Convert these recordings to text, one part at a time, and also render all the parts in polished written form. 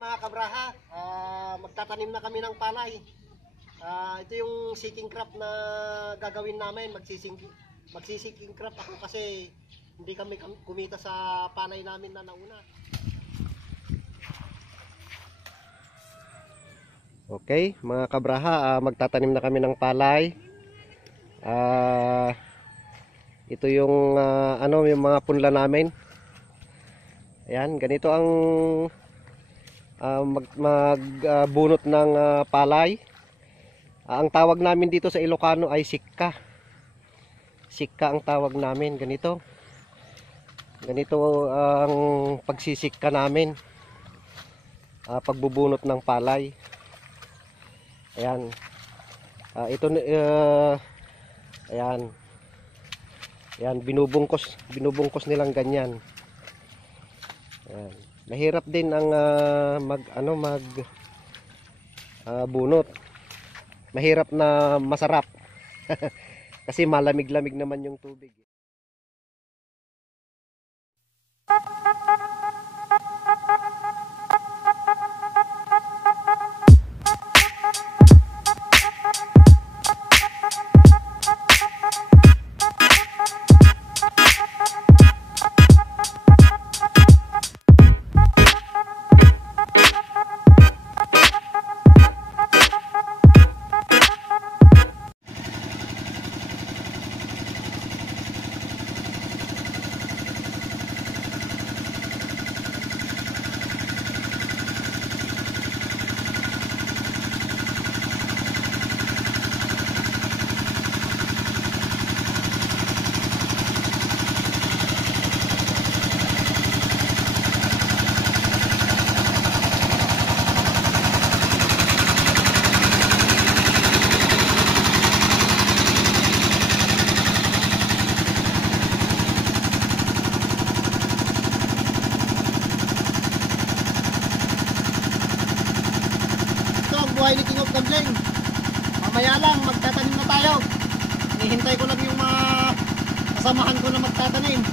Mga kabraha, magtatanim na kami ng palay. Ito yung seeking crop na gagawin namin. Magsiseeking crop ako kasi hindi kami kumita sa palay namin na nauna. Okay, mga kabraha, magtatanim na kami ng palay. Ito yung yung mga punla namin. Ayan, ganito ang magbunot ng palay. Ang tawag namin dito sa Ilocano ay sikka. Sikka ang tawag namin. Ganito ang pagsisikka namin, pagbubunot ng palay. Ayan, ayan, binubungkos nilang ganyan. Ayan. Mahirap din ang bunot. Mahirap na masarap. Kasi malamig-lamig naman yung tubig. Buhay ni King of Gambling. Mamaya lang magtatanim na tayo. Hihintay ko lang yung mga kasamahan ko na magtatanim.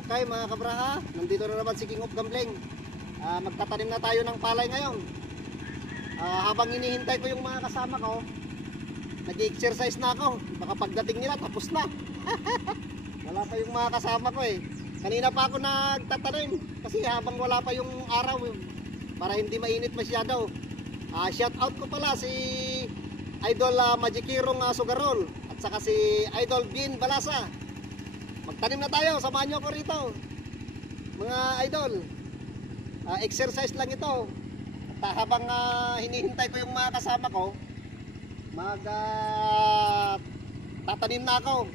Okay mga kabraha, nandito na naman si King of Gambling. Magtatanim na tayo ng palay ngayon. Habang hinihintay ko yung mga kasama ko, nag-exercise na ako. Baka pagdating nila tapos na. Wala pa yung mga kasama ko eh. Kanina pa ako nagtatanim kasi habang wala pa yung araw para hindi mainit masyado. Shout out ko pala si Idol Magikirong Sugarol at saka si Idol Bin Balasa. Magtanim na tayo, samahan nyo ako rito mga idol. Exercise lang ito. At habang hinihintay ko yung mga kasama ko, tatanim na ako.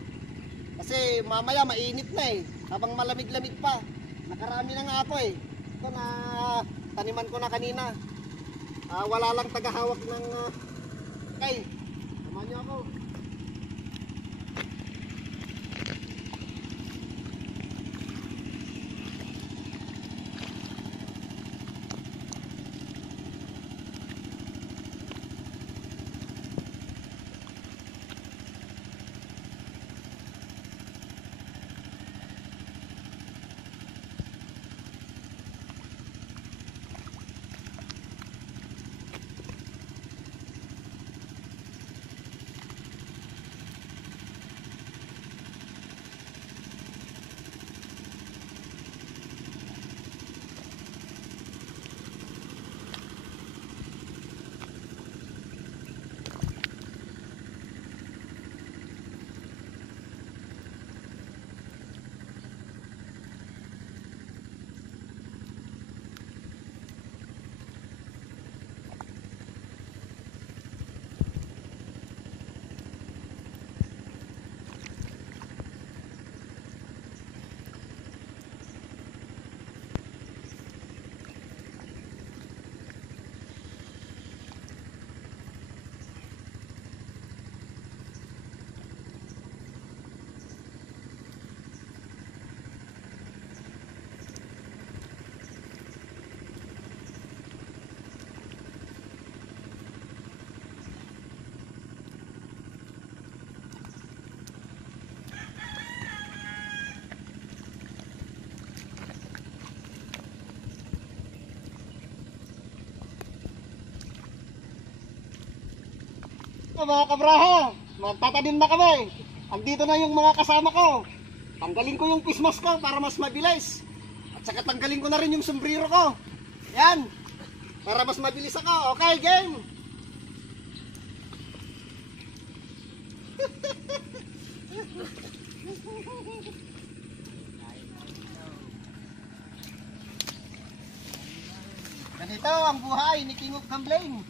Kasi mamaya mainit na eh. Habang malamig-lamig pa. Nakarami na nga ako eh. Ito na taniman ko na kanina. Wala lang tagahawak ng kay. Samahan nyo ako. Mga kabraha, magtatanim na kami. Andito na yung mga kasama ko. Tanggalin ko yung face mask ko para mas mabilis. At saka tanggalin ko na rin yung sombrero ko. Yan. Para mas mabilis ako. Okay, game. Ganito ang buhay ni King of Gambling.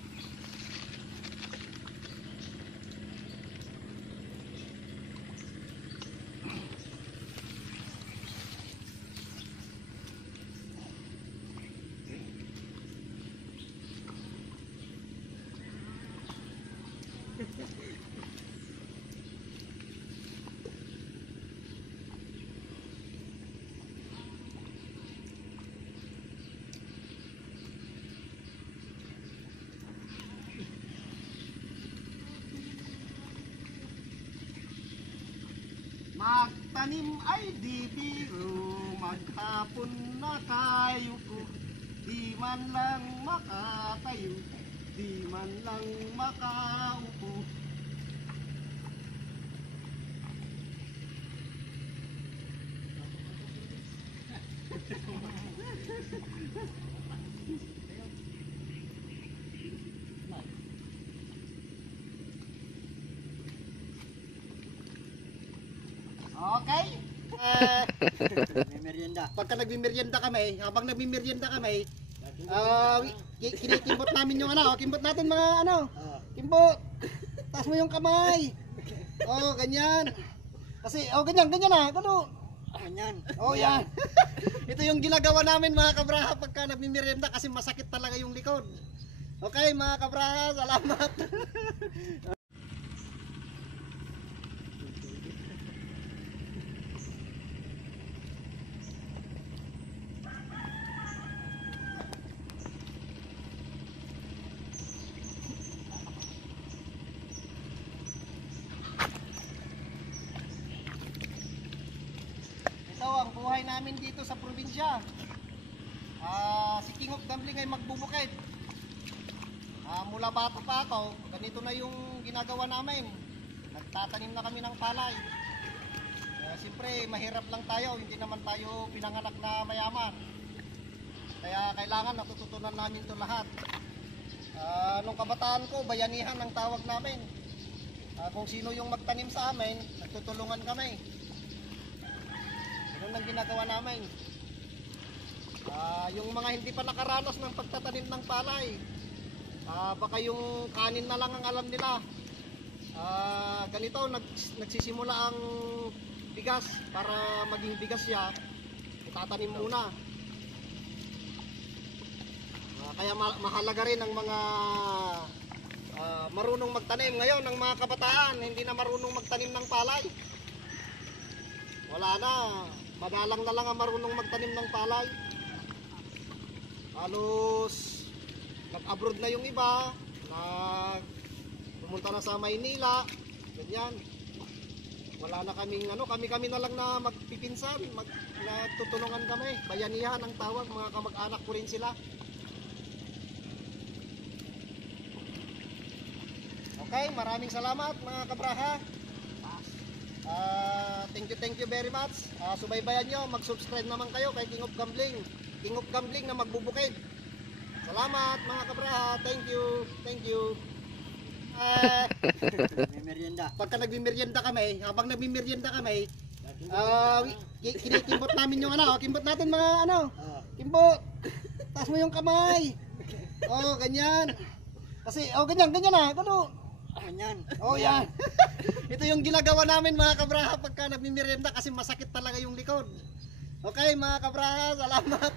Magtanim ay di biro, magtapon na tayo ko. Di man lang makatayo, di man lang makaupo. Okay? Merienda. Pagka nagmimerienda kami, habang nagmimerienda kami, kinikimbot namin yung ano, kimbot natin mga ano, kimbot. Taas mo yung kamay. Oh, ganyan. Kasi, oh, ganyan na, gano. Ganyan. Oh, yan. Ito yung ginagawa namin mga kabraha pagka nagmimerienda kasi masakit talaga yung likod. Okay, mga kabraha, salamat. Ito ang buhay namin dito sa probinsya. Si King of Gambling ay magbubukid. Mula bata pa ako, ganito na yung ginagawa namin. Nagtatanim na kami ng palay. Siyempre, mahirap lang tayo, hindi naman tayo pinanganak na mayaman. Kaya kailangan natututunan namin ito lahat. Nung kabataan ko, bayanihan ang tawag namin. Kung sino yung magtanim sa amin, nagtutulungan kami. Ganun ang ginagawa namin. Yung mga hindi pa nakaranas ng pagtatanim ng palay, baka yung kanin na lang ang alam nila. Ganito, nagsisimula ang bigas. Para maging bigas siya, itatanim muna. Kaya mahalaga rin ang mga marunong magtanim. Ngayon, ang mga kabataan, hindi na marunong magtanim ng palay. Wala na. Madalang na lang ang marunong magtanim ng palay. Halos nag-abroad na yung iba, pumunta na sa Maynila, ganyan. Wala na kaming ano, kami na lang na magpipinsan, nagtutulungan kami. Bayanihan ang tawag, mga kamag-anak ko rin sila. Okay, maraming salamat mga kabraha. Thank you very much. Subaybayan nyo, mag-subscribe naman kayo kay King of Gambling. King of Gambling na magbubukid. Salamat mga kabraha. Thank you. Merienda. Pagka nagmimerienda kami, habang nagmimerienda kami, kinikimbot namin yung ano, kimbot natin mga ano, kimbot. Taas mo yung kamay. Oh, ganyan. Kasi, oh, ganyan na, gano. Ganyan. Oh, yan. Ito yung ginagawa namin mga kabraha pagka nagmimerienda kasi masakit talaga yung likod. Okay mga kabraha, salamat.